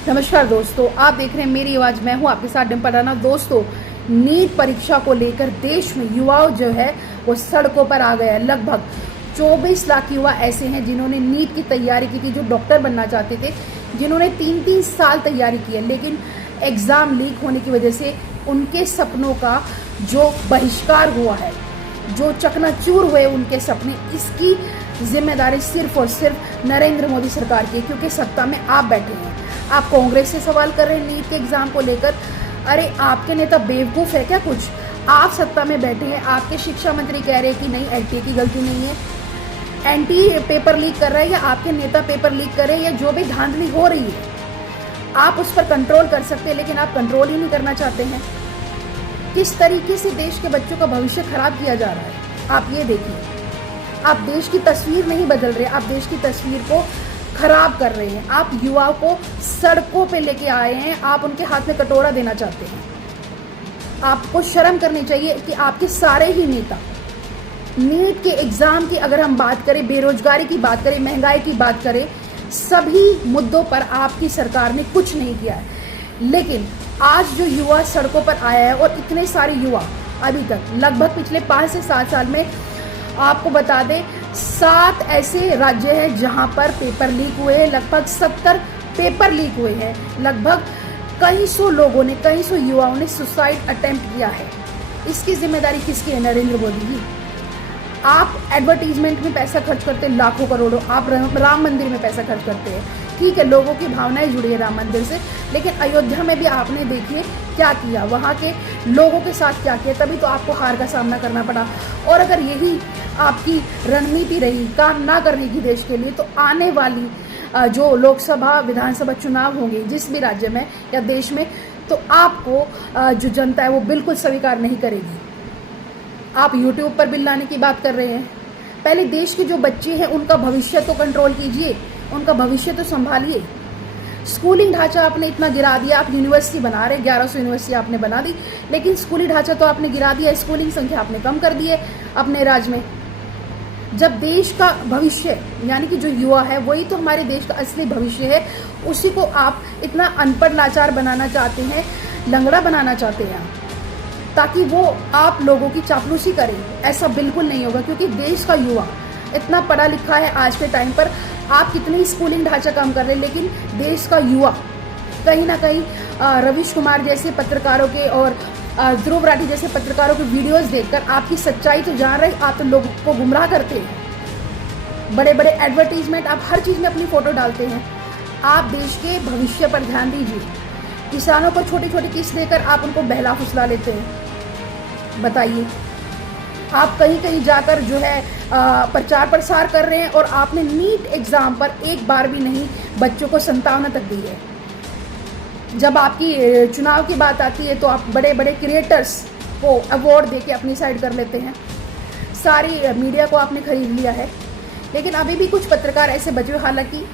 नमस्कार दोस्तों, आप देख रहे हैं मेरी आवाज़। मैं हूं आपके साथ डिम्पल राणा। दोस्तों, नीट परीक्षा को लेकर देश में युवाओं जो है वो सड़कों पर आ गया है। लगभग 24 लाख युवा ऐसे हैं जिन्होंने नीट की तैयारी की थी, जो डॉक्टर बनना चाहते थे, जिन्होंने 3-3 साल तैयारी की है, लेकिन एग्ज़ाम लीक होने की वजह से उनके सपनों का जो बहिष्कार हुआ है, जो चकनाचूर हुए उनके सपने, इसकी जिम्मेदारी सिर्फ और सिर्फ नरेंद्र मोदी सरकार की है, क्योंकि सत्ता में आप बैठे हैं। आप कांग्रेस से सवाल कर रहे हैं नीट के एग्जाम को लेकर। अरे आपके नेता बेवकूफ़ है क्या कुछ? आप सत्ता में बैठे हैं, आपके शिक्षा मंत्री कह रहे हैं कि नहीं, एनटीए की गलती नहीं है, एनटीए पेपर लीक कर रहा है, या आपके नेता पेपर लीक कर रहे हैं, या जो भी धांधली हो रही है आप उस पर कंट्रोल कर सकते हैं, लेकिन आप कंट्रोल ही नहीं करना चाहते हैं। किस तरीके से देश के बच्चों का भविष्य खराब किया जा रहा है, आप ये देखिए। आप देश की तस्वीर नहीं बदल रहे, आप देश की तस्वीर को खराब कर रहे हैं। आप युवाओं को सड़कों पे लेके आए हैं, आप उनके हाथ में कटोरा देना चाहते हैं। आपको शर्म करनी चाहिए कि आपके सारे ही नेता नीट के एग्जाम की, अगर हम बात करें, बेरोजगारी की बात करें, महंगाई की बात करें, सभी मुद्दों पर आपकी सरकार ने कुछ नहीं किया है। लेकिन आज जो युवा सड़कों पर आया है, और इतने सारे युवा अभी तक लगभग पिछले 5 से 7 साल में, आपको बता दें 7 ऐसे राज्य हैं जहां पर पेपर लीक हुए हैं। लगभग 70 पेपर लीक हुए हैं। लगभग कई सौ लोगों ने, कई सौ युवाओं ने सुसाइड अटेम्प्ट किया है। इसकी जिम्मेदारी किसकी है? नरेंद्र मोदी की। आप एडवर्टीजमेंट में पैसा खर्च करते हैं लाखों करोड़ों, आप राम मंदिर में पैसा खर्च करते हैं। ठीक है, लोगों की भावनाएं जुड़ी है राम मंदिर से, लेकिन अयोध्या में भी आपने देखिए क्या किया, वहाँ के लोगों के साथ क्या किया, तभी तो आपको हार का सामना करना पड़ा। और अगर यही आपकी रणनीति रही काम ना करने की देश के लिए, तो आने वाली जो लोकसभा विधानसभा चुनाव होंगे जिस भी राज्य में या देश में, तो आपको जो जनता है वो बिल्कुल स्वीकार नहीं करेगी। आप यूट्यूब पर बिल लाने की बात कर रहे हैं। पहले देश के जो बच्चे हैं उनका भविष्य तो कंट्रोल कीजिए, उनका भविष्य तो संभालिए। स्कूलिंग ढांचा आपने इतना गिरा दिया, आप यूनिवर्सिटी बना रहे, 1100 यूनिवर्सिटी आपने बना दी, लेकिन स्कूली ढांचा तो आपने गिरा दिया, स्कूलिंग संख्या आपने कम कर दी है अपने राज्य में। जब देश का भविष्य यानी कि जो युवा है वही तो हमारे देश का असली भविष्य है, उसी को आप इतना अनपढ़ लाचार बनाना चाहते हैं, लंगड़ा बनाना चाहते हैं आप, ताकि वो आप लोगों की चापलूसी करे। ऐसा बिल्कुल नहीं होगा, क्योंकि देश का युवा इतना पढ़ा लिखा है आज के टाइम पर। आप कितनी स्कूलिंग ढांचा काम कर रहे हैं, लेकिन देश का युवा कहीं ना कहीं रवीश कुमार जैसे पत्रकारों के और ध्रुव राठी जैसे पत्रकारों के वीडियोस देखकर आपकी सच्चाई तो जान रहे, आप तो लोगों को गुमराह करते हैं। बड़े बड़े एडवर्टीजमेंट, आप हर चीज़ में अपनी फ़ोटो डालते हैं। आप देश के भविष्य पर ध्यान दीजिए। किसानों को छोटी छोटी किस्त देकर आप उनको बहला फुसला लेते हैं। बताइए, आप कहीं कहीं जाकर जो है प्रचार प्रसार कर रहे हैं, और आपने नीट एग्ज़ाम पर एक बार भी नहीं बच्चों को संतावना तक दी है। जब आपकी चुनाव की बात आती है तो आप बड़े बड़े क्रिएटर्स को अवार्ड देके अपनी साइड कर लेते हैं। सारी मीडिया को आपने खरीद लिया है, लेकिन अभी भी कुछ पत्रकार ऐसे बचे हुए, हालांकि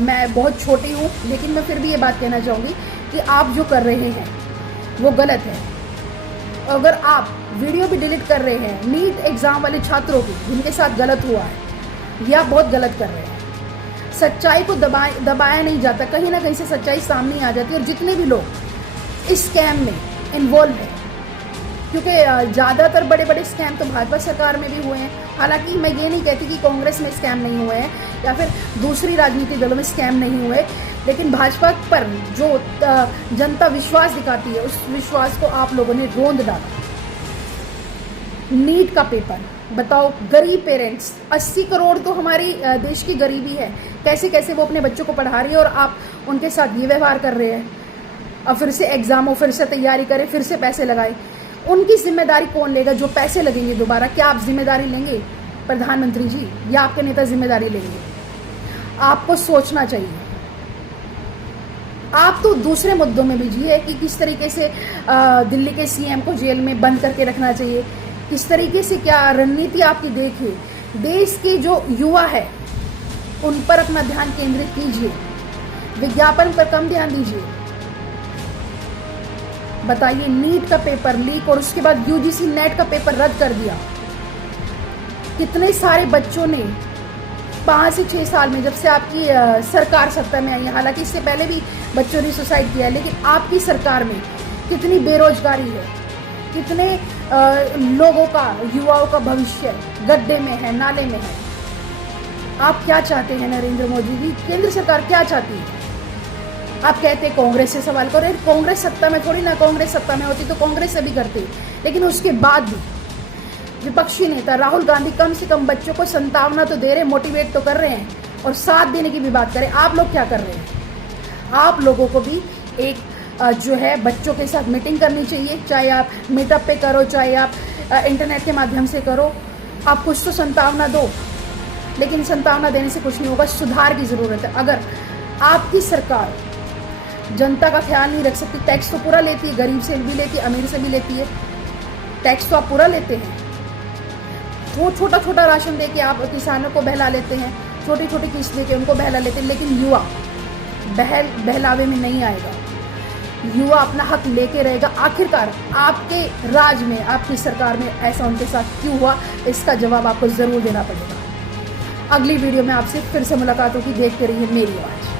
मैं बहुत छोटी हूँ, लेकिन मैं फिर भी ये बात कहना चाहूँगी कि आप जो कर रहे हैं वो गलत है। अगर आप वीडियो भी डिलीट कर रहे हैं नीट एग्ज़ाम वाले छात्रों की जिनके साथ गलत हुआ है, या बहुत गलत कर रहे हैं। सच्चाई को दबाया नहीं जाता, कहीं ना कहीं से सच्चाई सामने आ जाती है। और जितने भी लोग इस स्कैम में इन्वॉल्व हैं, क्योंकि ज़्यादातर बड़े बड़े स्कैम तो भाजपा सरकार में भी हुए हैं। हालांकि मैं ये नहीं कहती कि कांग्रेस में स्कैम नहीं हुए हैं या फिर दूसरी राजनीतिक दलों में स्कैम नहीं हुए, लेकिन भाजपा पर जो जनता विश्वास दिखाती है, उस विश्वास को आप लोगों ने रोंद डाला। नीट का पेपर, बताओ, गरीब पेरेंट्स, 80 करोड़ तो हमारी देश की गरीबी है, कैसे कैसे वो अपने बच्चों को पढ़ा रही है, और आप उनके साथ ये व्यवहार कर रहे हैं। अब फिर से एग्जाम हो, फिर से तैयारी करें, फिर से पैसे लगाए। उनकी जिम्मेदारी कौन लेगा जो पैसे लगेंगे दोबारा? क्या आप जिम्मेदारी लेंगे प्रधानमंत्री जी, या आपके नेता जिम्मेदारी लेंगे? आपको सोचना चाहिए। आप तो दूसरे मुद्दों में भी जिए कि किस तरीके से दिल्ली के सीएम को जेल में बंद करके रखना चाहिए, किस तरीके से क्या रणनीति आपकी देखिए। देश के जो युवा है उन पर अपना ध्यान केंद्रित कीजिए, विज्ञापन पर कम ध्यान दीजिए। बताइए, नीट का पेपर लीक और उसके बाद यूजीसी नेट का पेपर रद्द कर दिया। कितने सारे बच्चों ने 5 से 6 साल में जब से आपकी सरकार सत्ता में आई है, हालांकि इससे पहले भी बच्चों ने सुसाइड किया है, लेकिन आपकी सरकार में कितनी बेरोजगारी है, कितने लोगों का, युवाओं का भविष्य गड्ढे में है, नाले में है। आप क्या चाहते हैं नरेंद्र मोदी जी? केंद्र सरकार क्या चाहती है? आप कहते हैं कांग्रेस से सवाल करो, कांग्रेस सत्ता में थोड़ी ना, कांग्रेस सत्ता में होती तो कांग्रेस से भी करती, लेकिन उसके बाद भी विपक्षी नेता राहुल गांधी कम से कम बच्चों को संतावना तो दे रहे, मोटिवेट तो कर रहे हैं, और साथ देने की भी बात करें। आप लोग क्या कर रहे हैं? आप लोगों को भी एक जो है बच्चों के साथ मीटिंग करनी चाहिए, चाहे आप मीटअप पे करो, चाहे आप इंटरनेट के माध्यम से करो। आप कुछ तो संतावना दो, लेकिन संतावना देने से कुछ नहीं होगा, सुधार की ज़रूरत है। अगर आपकी सरकार जनता का ख्याल नहीं रख सकती, टैक्स तो पूरा लेती है, गरीब से भी लेती है, अमीर से भी लेती है, टैक्स तो आप पूरा लेते हैं, वो छोटा छोटा राशन दे के आप किसानों को बहला लेते हैं, छोटी छोटी किस्त दे के उनको बहला लेते हैं, लेकिन युवा बहलावे में नहीं आएगा, युवा अपना हक लेके रहेगा। आखिरकार आपके राज में, आपकी सरकार में ऐसा उनके साथ क्यों हुआ, इसका जवाब आपको ज़रूर देना पड़ेगा। अगली वीडियो में आपसे फिर से मुलाकात होगी। देखते रहिए मेरी आवाज़।